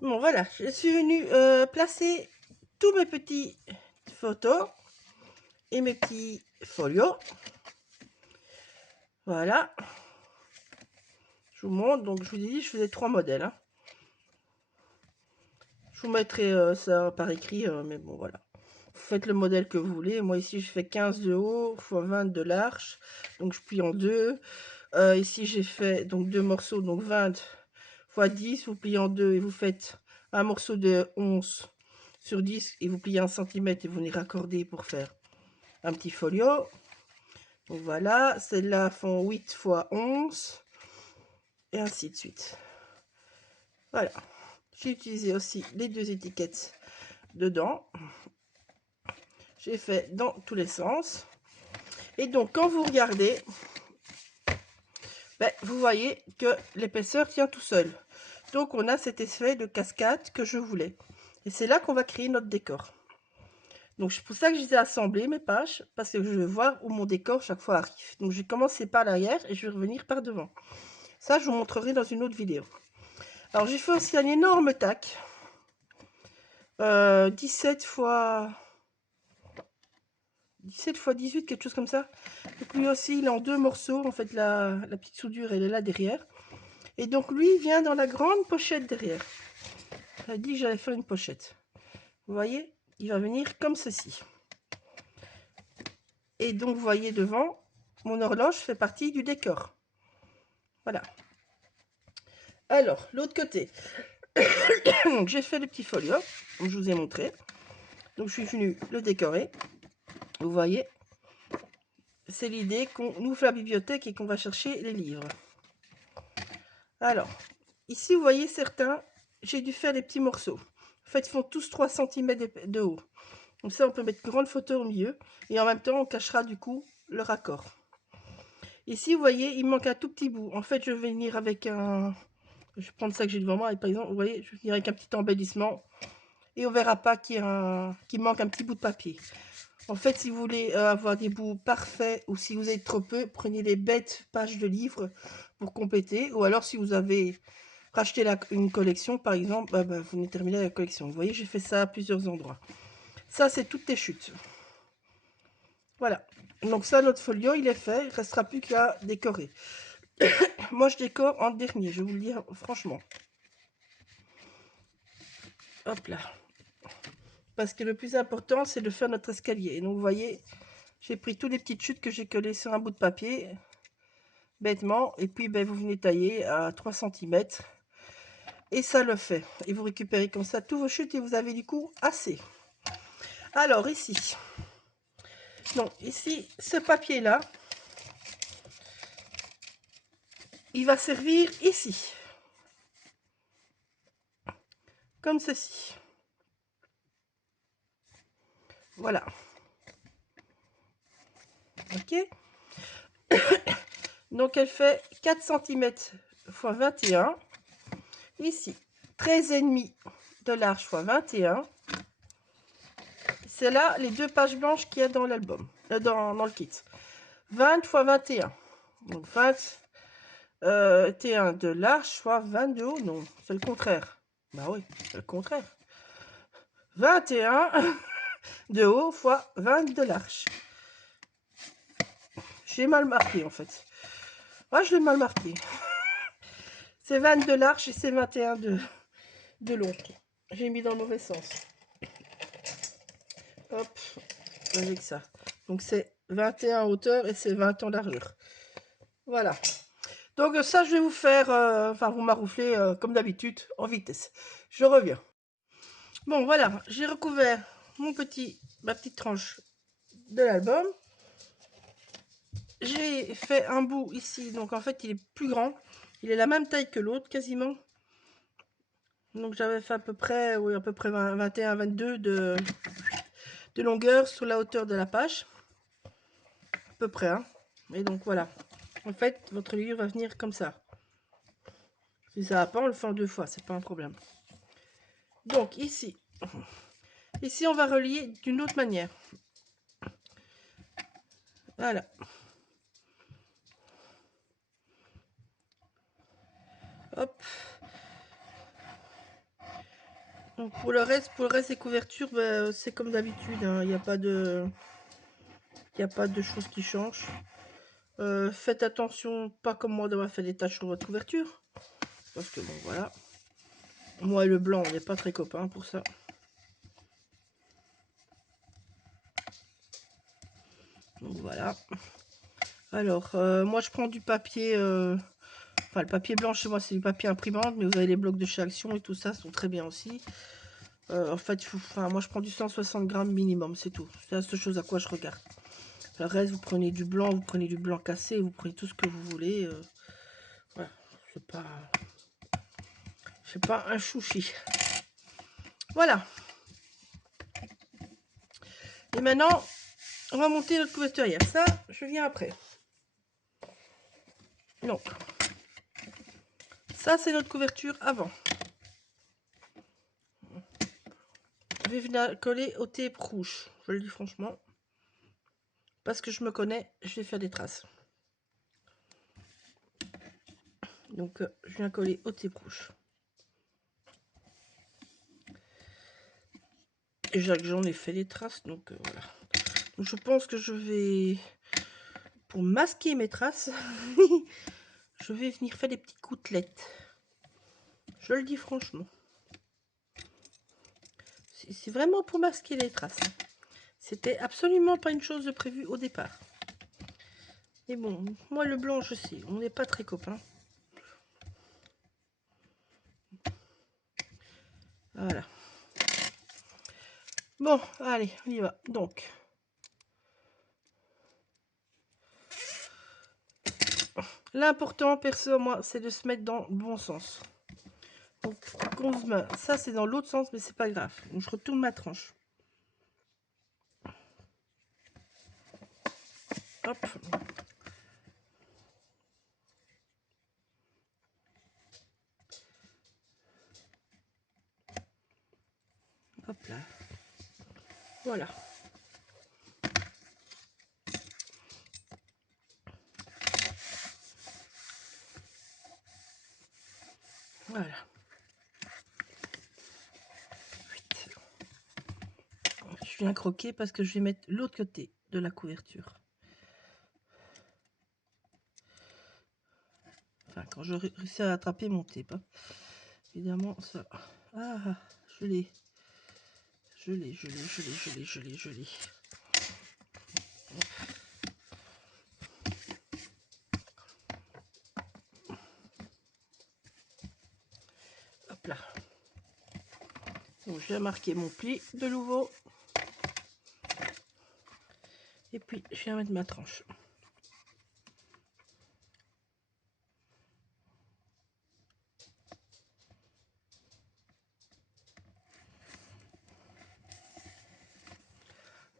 Bon, voilà, je suis venue placer tous mes petits photos et mes petits folios. Voilà. Je vous montre. Donc, je vous ai dit, je faisais 3 modèles. Hein. Je vous mettrai ça par écrit, mais bon, voilà. Vous faites le modèle que vous voulez. Moi, ici, je fais 15 de haut x 20 de large. Donc, je plie en deux. Ici, j'ai fait donc 2 morceaux, donc 20 x 10. Vous pliez en deux et vous faites un morceau de 11 sur 10 et vous pliez 1 cm et vous les raccordez pour faire un petit folio. Donc voilà, celles-là font 8 x 11 et ainsi de suite. Voilà. J'ai utilisé aussi les deux étiquettes dedans. J'ai fait dans tous les sens. Et donc, quand vous regardez, ben, vous voyez que l'épaisseur tient tout seul. Donc, on a cet effet de cascade que je voulais. Et c'est là qu'on va créer notre décor. Donc, c'est pour ça que je les ai assemblés, mes pages, parce que je veux voir où mon décor chaque fois arrive. Donc, j'ai commencé par l'arrière et je vais revenir par devant. Ça, je vous montrerai dans une autre vidéo. Alors, j'ai fait aussi un énorme tac. 17 fois 18, quelque chose comme ça. Donc, lui aussi, il est en deux morceaux. En fait, la petite soudure, elle est là derrière. Et donc, lui, il vient dans la grande pochette derrière. J'ai dit que j'allais faire une pochette. Vous voyez, il va venir comme ceci. Et donc, vous voyez devant, mon horloge fait partie du décor. Voilà. Alors, l'autre côté. Donc, j'ai fait le petit folio, comme je vous ai montré. Donc, je suis venue le décorer. Vous voyez, c'est l'idée qu'on ouvre la bibliothèque et qu'on va chercher les livres. Alors, ici, vous voyez certains, j'ai dû faire des petits morceaux. En fait, ils font tous 3 cm de haut. Comme ça, on peut mettre une grande photo au milieu. Et en même temps, on cachera du coup le raccord. Ici, vous voyez, il manque un tout petit bout. En fait, je vais venir avec un... Je vais prendre ça que j'ai devant moi. Et par exemple, vous voyez, je vais venir avec un petit embellissement. Et on verra pas qu'il manque un petit bout de papier. En fait, si vous voulez avoir des bouts parfaits ou si vous êtes trop peu, prenez les bêtes pages de livres pour compléter. Ou alors, si vous avez racheté une collection, par exemple, vous venez terminer la collection. Vous voyez, j'ai fait ça à plusieurs endroits. Ça, c'est toutes tes chutes. Voilà. Donc ça, notre folio, il est fait. Il ne restera plus qu'à décorer. Moi, je décore en dernier, je vais vous le dire franchement. Hop là. Parce que le plus important, c'est de faire notre escalier. Et donc, vous voyez, j'ai pris toutes les petites chutes que j'ai collées sur un bout de papier, bêtement. Et puis, vous venez tailler à 3 cm. Et ça le fait. Et vous récupérez comme ça tous vos chutes et vous avez du coup assez. Alors, ici. Non, ici, ce papier-là, il va servir ici. Comme ceci. Voilà. Ok. Donc, elle fait 4 cm x 21. Ici, 13,5 de large x 21. C'est là les deux pages blanches qu'il y a dans l'album, dans le kit. 20 x 21. Donc, 21 de large soit 20 de haut. Non, c'est le contraire. Bah oui, c'est le contraire. 21 de haut fois 20 de large. J'ai mal marqué en fait. Ah, je l'ai mal marqué. C'est 20 de large et c'est 21 de long. J'ai mis dans le mauvais sens. Hop, avec ça. Donc c'est 21 en hauteur et c'est 20 en largeur. Voilà. Donc ça, je vais vous faire, enfin vous maroufler comme d'habitude en vitesse. Je reviens. Bon, voilà, j'ai recouvert ma petite tranche de l'album. J'ai fait un bout ici, donc en fait il est plus grand. Il est la même taille que l'autre quasiment. Donc j'avais fait à peu près, oui, à peu près 21-22 de longueur sur la hauteur de la page. À peu près, hein. Et donc voilà. En fait, votre livre va venir comme ça. Si ça va pas, on le fait en 2 fois, c'est pas un problème. Donc ici, on va relier d'une autre manière. Voilà. Hop. Donc pour le reste des couvertures, bah, c'est comme d'habitude, hein. Il n'y a pas de choses qui changent. Faites attention, pas comme moi, d'avoir fait des taches sur votre couverture. Parce que bon, voilà. Moi et le blanc, on n'est pas très copains pour ça. Donc voilà. Alors, moi je prends du papier, enfin le papier blanc chez moi c'est du papier imprimante, mais vous avez les blocs de chez Action et tout ça, sont très bien aussi. En fait, moi je prends du 160 grammes minimum, c'est tout. C'est la seule chose à quoi je regarde. Le reste, vous prenez du blanc cassé, vous prenez tout ce que vous voulez. Voilà, c'est pas un chouchi. Voilà. Et maintenant, on va monter notre couverturière. Ça, je viens après. Donc, ça c'est notre couverture avant. Je vais venir coller au tape rouge, je le dis franchement. Parce que je me connais, je vais faire des traces. Donc, je viens coller au tape rouge. Déjà que j'en ai fait des traces, donc voilà. Donc, je pense que je vais, pour masquer mes traces, je vais venir faire des petites côtelettes. Je le dis franchement. C'est vraiment pour masquer les traces. C'était absolument pas une chose de prévue au départ. Mais bon, moi le blanc, je sais, on n'est pas très copains. Voilà. Bon, allez, on y va. Donc, l'important, perso, moi, c'est de se mettre dans le bon sens. Donc, 11 mains. Ça, c'est dans l'autre sens, mais c'est pas grave. Donc, je retourne ma tranche. Hop. Hop là. Voilà. Voilà. Je viens croquer parce que je vais mettre l'autre côté de la couverture. Enfin, quand je réussis à attraper mon tape. Hein. Évidemment, ça... Ah, je l'ai. Je l'ai. Hop là. Donc, je vais marquer mon pli de nouveau. Et puis, je viens mettre ma tranche.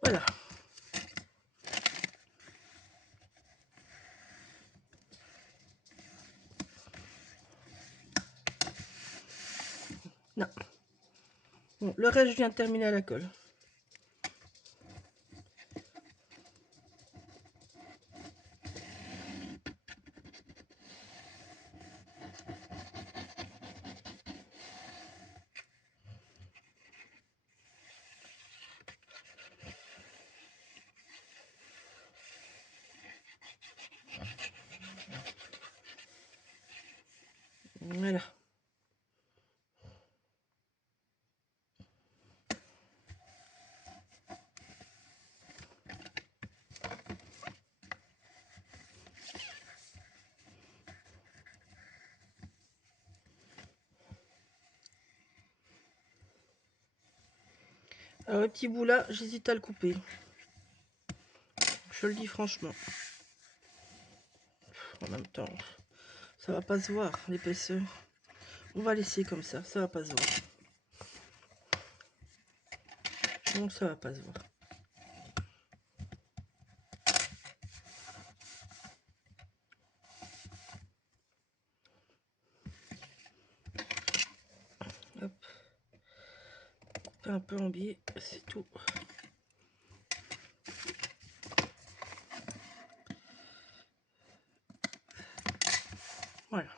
Voilà. Non. Bon, le reste, je viens de terminer à la colle. Voilà. Alors, le petit bout là, j'hésite à le couper. Je le dis franchement. En même temps, ça va pas se voir, l'épaisseur. On va laisser comme ça va pas se voir. Non, ça va pas se voir. Hop. Un peu en biais, c'est tout. Voilà.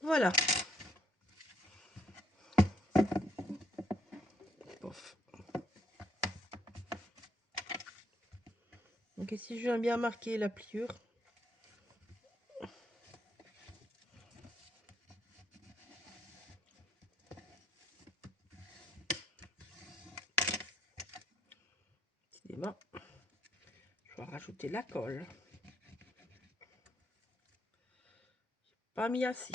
Voilà. Pof. Donc ici, je viens bien marquer la pliure. Décidément, je vais rajouter la colle. Pas mis assez.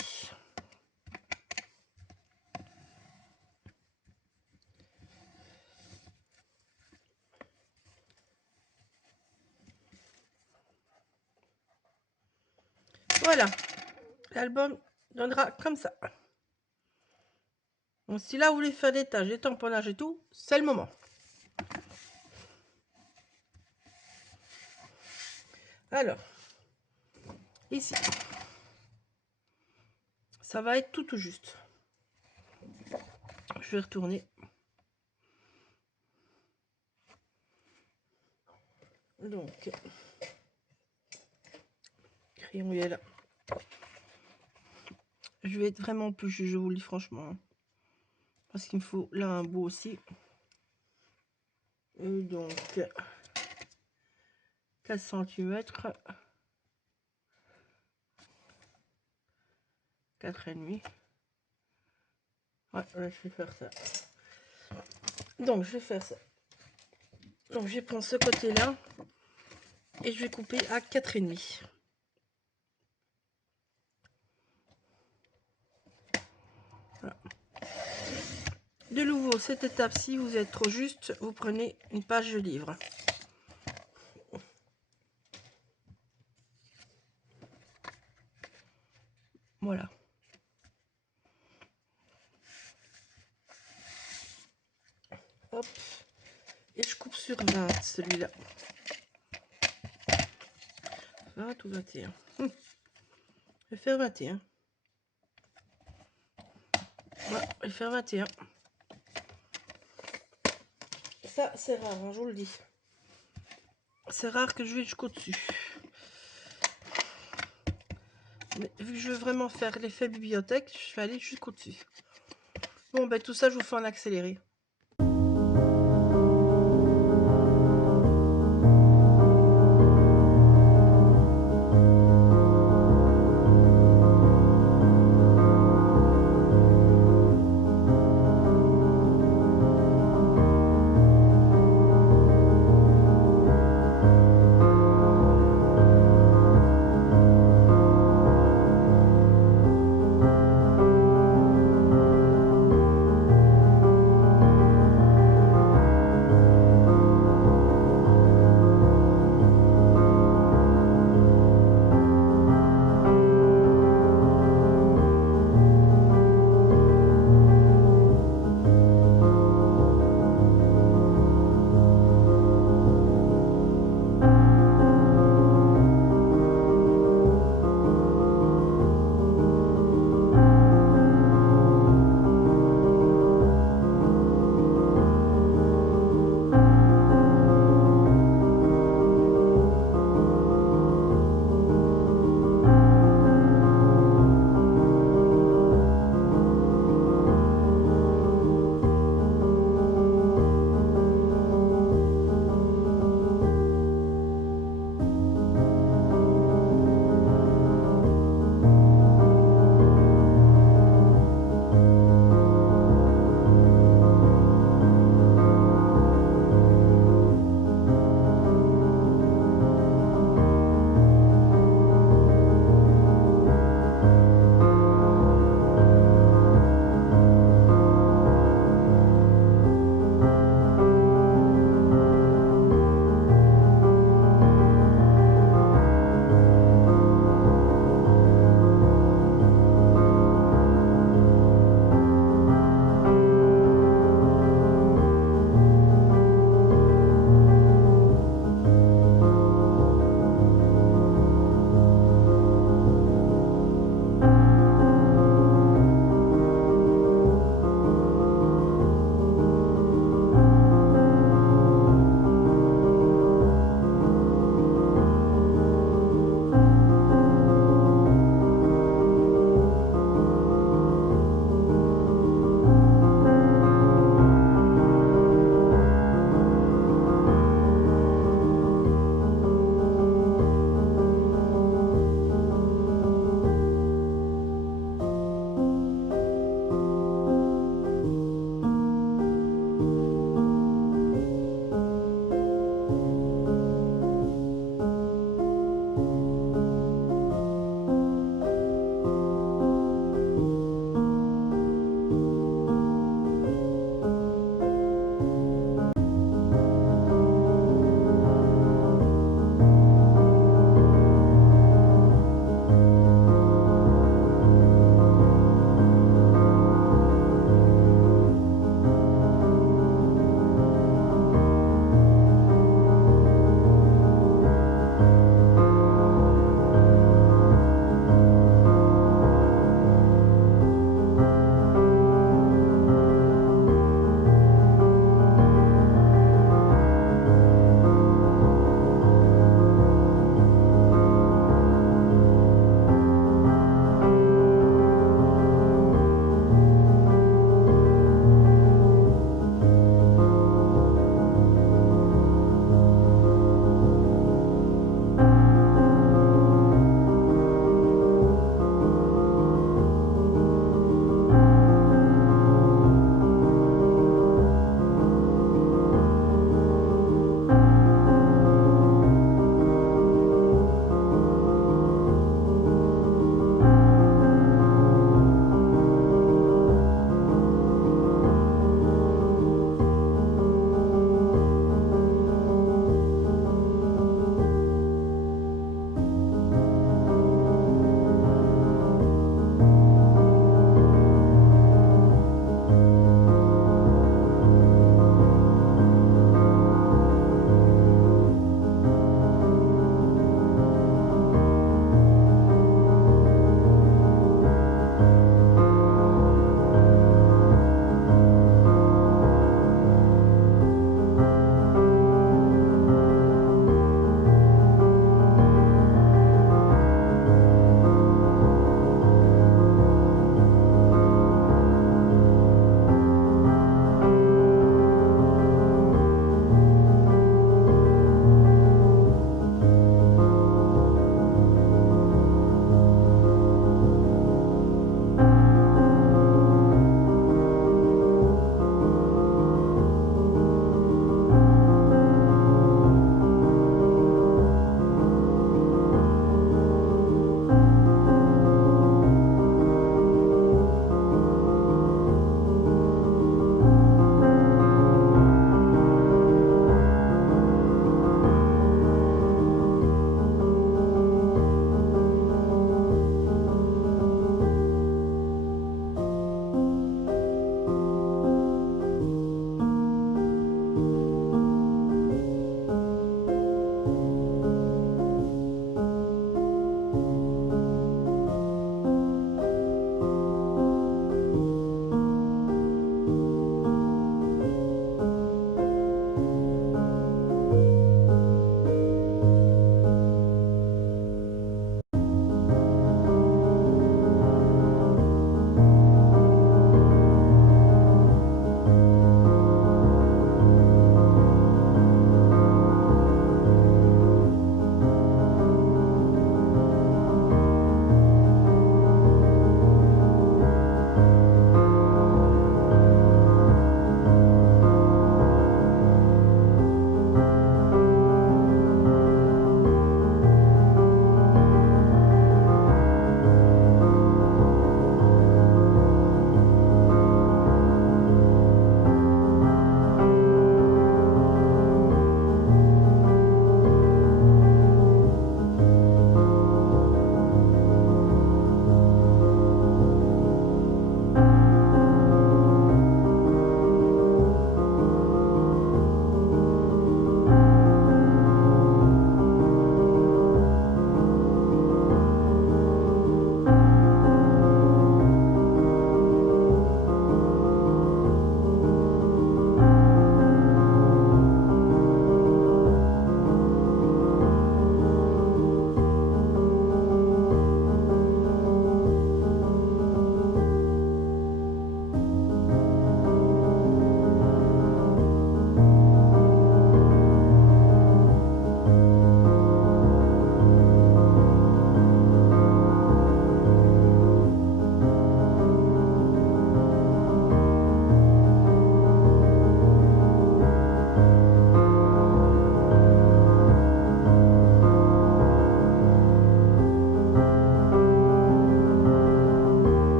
Voilà, l'album donnera comme ça. Donc si là vous voulez faire des tâches, des tamponnages et tout, c'est le moment. Alors, ici, ça va être tout juste. Je vais retourner. Donc, crayon là. Je vais être vraiment plus, je vous le dis franchement. Parce qu'il me faut là un bout aussi. Et donc, 4 cm. 4,5. Ouais, là, je vais faire ça. Donc, je vais faire ça. Donc, je vais prendre ce côté-là. Et je vais couper à 4,5. Voilà. De nouveau, cette étape-ci, vous êtes trop juste, vous prenez une page de livre. Voilà. Hop. Et je coupe sur 20, celui-là. 20 ou 21. Je vais faire 21. Ouais, je vais faire 21. Ça, c'est rare, hein, je vous le dis. C'est rare que je vais jusqu'au dessus. Mais vu que je veux vraiment faire l'effet bibliothèque, je vais aller jusqu'au dessus. Bon, ben tout ça, je vous fais en accéléré.